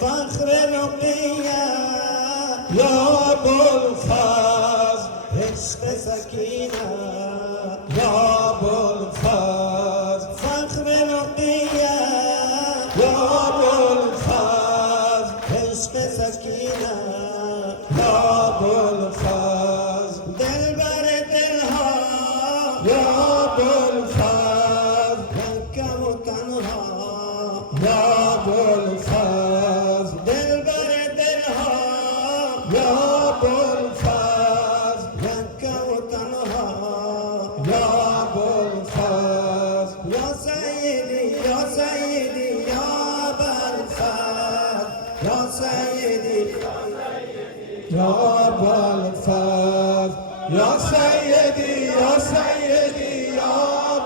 فخر رقیه یا بلفاز، عشق سکینه یا بلفاز، فخر رقیه یا بلفاز، عشق سکینه یا بلفاز، دلبر دلها یا بلفاز، مکه و تنها یا بلفاز، دلبر دلها یا بلفاز، مکه و تنها یا بلفاز، یا سیدی یا سیدی یا بلفاز، یا سیدی یا بلفاز، یا سیدی یا سیدی یا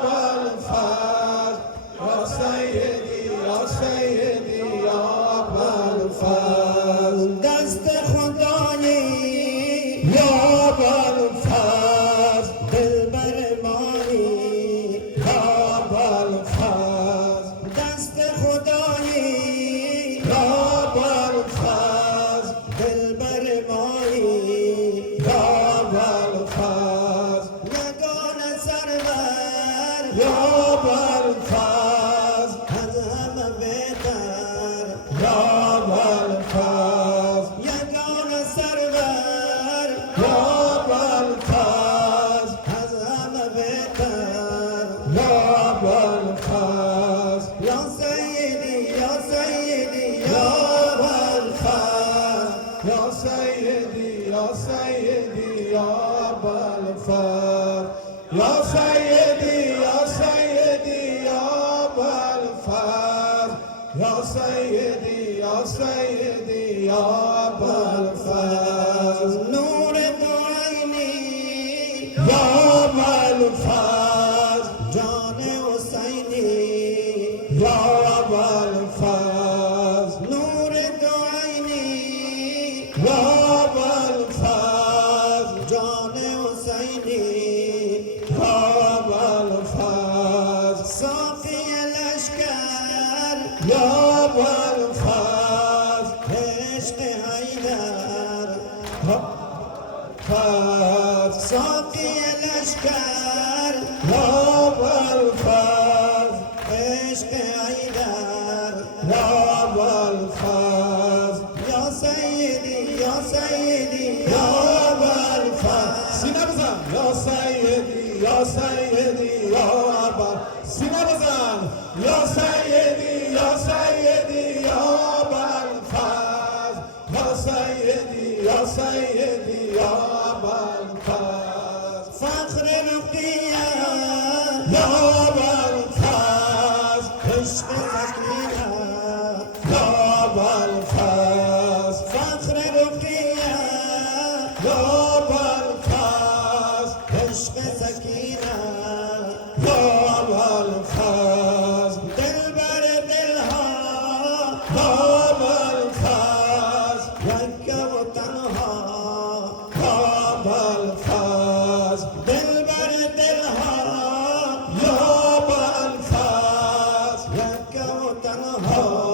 بلفاز، یا سیدی یا سیدی یا بلفاز، دست خدایی یا بلفاز، دلبر مایی یا بلفاز، دست خدایی یا بلفاز، دلبر مایی یا بلفاز، یگانه سرور یا بلفاز، از همه بهتر یا بلفاز، یگانه سرور یا بلفاز، از همه بهتر یا بلفاز، یا سیدی یا سیدی یا بلفاز، یا سیدی یا سیدی یا بلفاز، یا سیدی یا سیدی یا بلفاز، یا سیدی یا سیدی یا بلفاز، نور دو عینی یا بلفاز، جان حسینی یا بلفاز، نور دو عینی یا بلفاز، جان حسینی یا بلفاز، ساقی لشکر یا بلفاز، عشق حیدر بلفاز، ساقی لشکر یا بلفاز، عشق حیدر یا بلفاز، یا سیدی یا سیدی یا بلفاز، سینه بزن یا سیدی یا سیدی یا بلفاز، سینه بزن یا سیدی یا سیدی یا بلفاز، یا سیدی یا سیدی یا بلفاز، فخر رقیه یا بلفاز، عشق سکینه یا بلفاز، فخر رقیه یا بلفاز، عشق سکینه یا بلفاز، دلبر دلها یا بلفاز، مکه و تنها یا بلفاز، دلبر دلها یا بلفاز، مکه و تنها